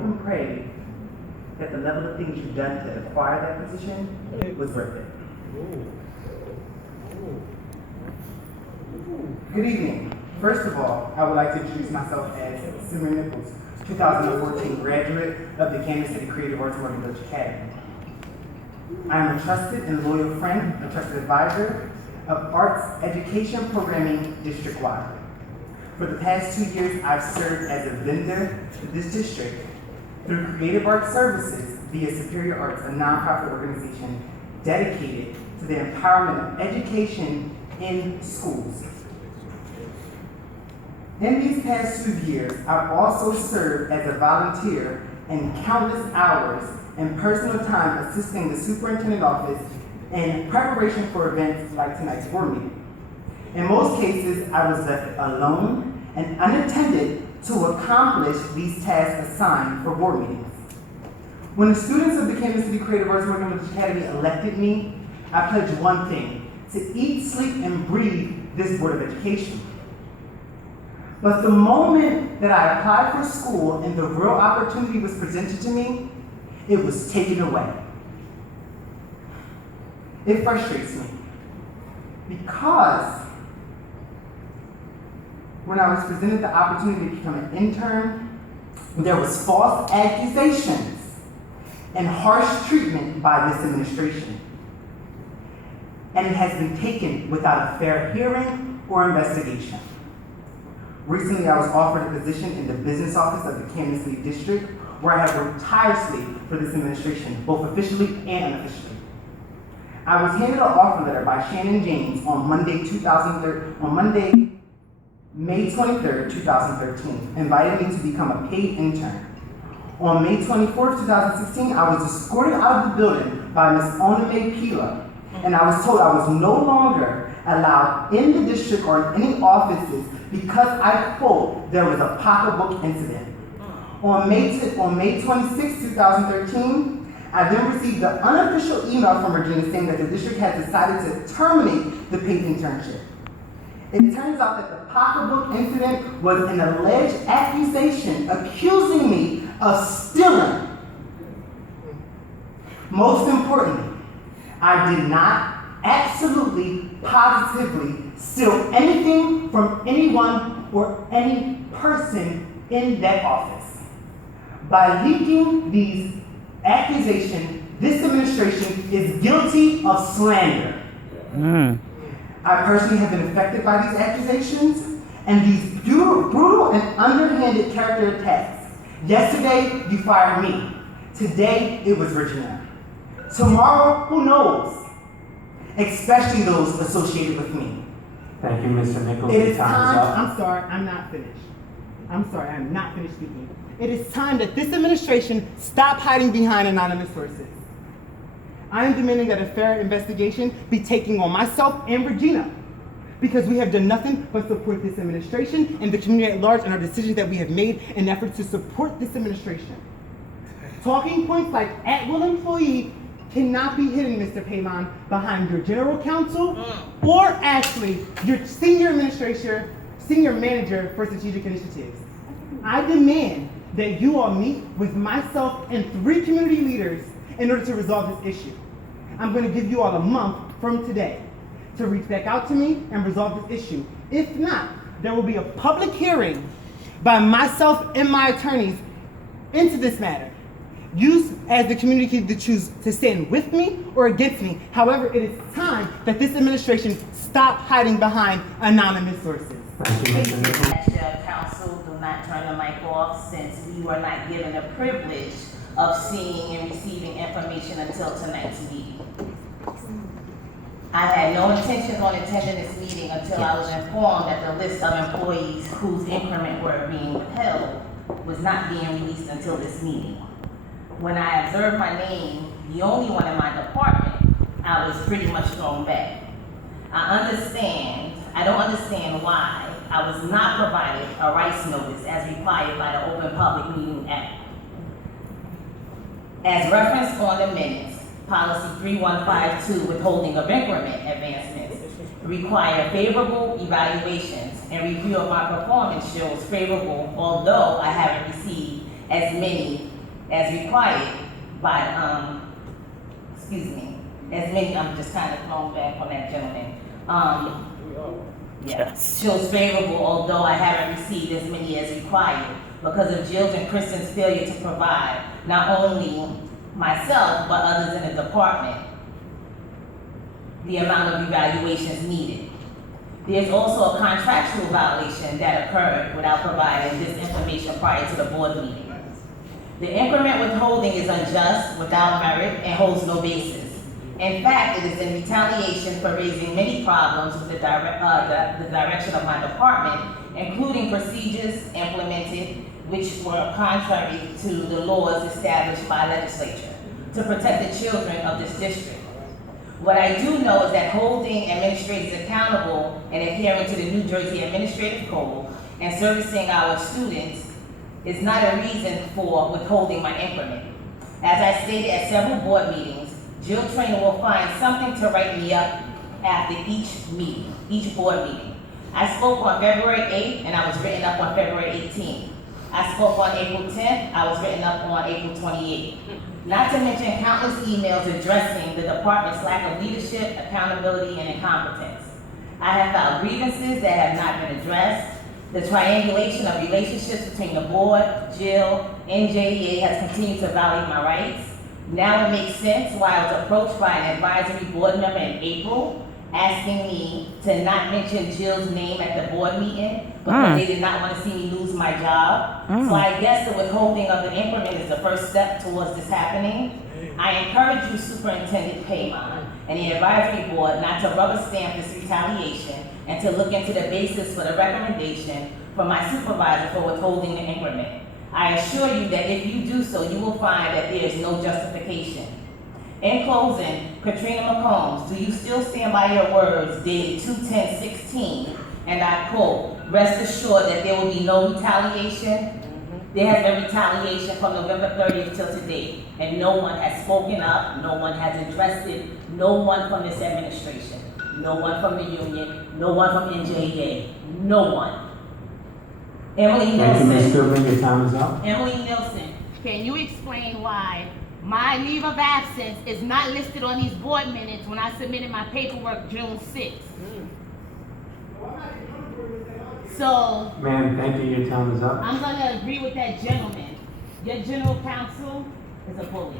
hope and pray that the level of things you've done to acquire that position was worth it. Good evening. First of all, I would like to introduce myself as Simmer Nichols, 2014 graduate of the Camden City Creative Arts Morgan Village Academy. I am a trusted and loyal friend, a trusted advisor of arts education programming district-wide. For the past 2 years, I've served as a vendor to this district through Creative Arts Services via Superior Arts, a nonprofit organization dedicated to the empowerment of education in schools. In these past 2 years, I've also served as a volunteer in countless hours and personal time assisting the superintendent office in preparation for events like tonight's board meeting. In most cases, I was left alone and unattended to accomplish these tasks assigned for board meetings. When the students of the Camden City Creative Arts Morgan Village Academy elected me, I pledged one thing: to eat, sleep, and breathe this Board of Education. But the moment that I applied for school and the real opportunity was presented to me, it was taken away. It frustrates me because when I was presented the opportunity to become an intern, there was false accusations and harsh treatment by this administration. And it has been taken without a fair hearing or investigation. Recently, I was offered a position in the business office of the Camden City District, where I have worked tirelessly for this administration, both officially and unofficially. I was handed an offer letter by Shannon James on Monday, May 23rd, 2013, inviting me to become a paid intern. On May 24th, 2016, I was escorted out of the building by Ms. Onome Pila, and I was told I was no longer allowed in the district or in any offices because I quote, there was a pocketbook incident. On May 26, 2013, I then received an unofficial email from Regina saying that the district had decided to terminate the paid internship. It turns out that the pocketbook incident was an alleged accusation accusing me of stealing. Most importantly, I did not absolutely, positively steal anything from anyone or any person in that office. By leaking these accusations, this administration is guilty of slander. I personally have been affected by these accusations and these brutal and underhanded character attacks. Yesterday, you fired me. Today, it was Regina. Tomorrow, who knows? Especially those associated with me. Thank you, Mr. Nichols. It is time. I'm sorry, I'm not finished. I'm not finished speaking. It is time that this administration stop hiding behind anonymous sources. I am demanding that a fair investigation be taken on myself and Regina, because we have done nothing but support this administration and the community at large in our decisions that we have made in an effort to support this administration. Talking points like at-will employee cannot be hidden, Mr. Palon, behind your general counsel or actually your senior manager for strategic initiatives. I demand that you all meet with myself and 3 community leaders in order to resolve this issue. I'm going to give you all a month from today to reach back out to me and resolve this issue. If not, there will be a public hearing by myself and my attorneys into this matter. You, as the community, can choose to stand with me or against me. However, it is time that this administration stop hiding behind anonymous sources. Thank you, Mr. Nichols. That council do not turn the mic off, since we were not given the privilege of seeing and receiving information until tonight's meeting. I had no intention on attending this meeting until I was informed that the list of employees whose increment were being withheld was not being released until this meeting. When I observed my name, the only one in my department, I was pretty much thrown back. I don't understand why I was not provided a rights notice as required by the Open Public Meeting Act. As referenced on the minutes, Policy 3152, withholding of increment advancements, require favorable evaluations, and review of my performance shows favorable, although I haven't received as many as required by, as many, I'm just kind of thrown back on that gentleman. Yes. Shows favorable, although I haven't received as many as required because of Jill's and Kristen's failure to provide not only myself, but others in the department the amount of evaluations needed. There's also a contractual violation that occurred without providing this information prior to the board meeting. The increment withholding is unjust, without merit, and holds no basis. In fact, it is in retaliation for raising many problems with the direction of my department, including procedures implemented which were contrary to the laws established by legislature to protect the children of this district. What I do know is that holding administrators accountable and adhering to the New Jersey Administrative Code and servicing our students is not a reason for withholding my increment. As I stated at several board meetings, Jill Trainer will find something to write me up after each meeting, each board meeting. I spoke on February 8th and I was written up on February 18th. I spoke on April 10th, I was written up on April 28th. Not to mention countless emails addressing the department's lack of leadership, accountability, and incompetence. I have filed grievances that have not been addressed. The triangulation of relationships between the board, Jill, and JEA has continued to violate my rights. Now it makes sense why I was approached by an advisory board member in April asking me to not mention Jill's name at the board meeting because they did not want to see me lose my job. So I guess the withholding of the increment is the first step towards this happening. I encourage you, Superintendent Paymon, and the advisory board not to rubber stamp this retaliation and to look into the basis for the recommendation from my supervisor for withholding the increment. I assure you that if you do so, you will find that there is no justification. In closing, Katrina McCombs, do you still stand by your words dated 2/10/16? And I quote, rest assured that there will be no retaliation. There has been retaliation from November 30th till today, and no one has spoken up, no one has addressed it, no one from this administration, no one from the union, no one from NJEA, no one. Emily Thank you, Ms. Nielsen. Goodman, your time is up. Emily Nielsen, can you explain why my leave of absence is not listed on these board minutes when I submitted my paperwork June 6th? So, Ma'am, thank you, your time is up. I'm gonna agree with that gentleman. Your general counsel is a bully.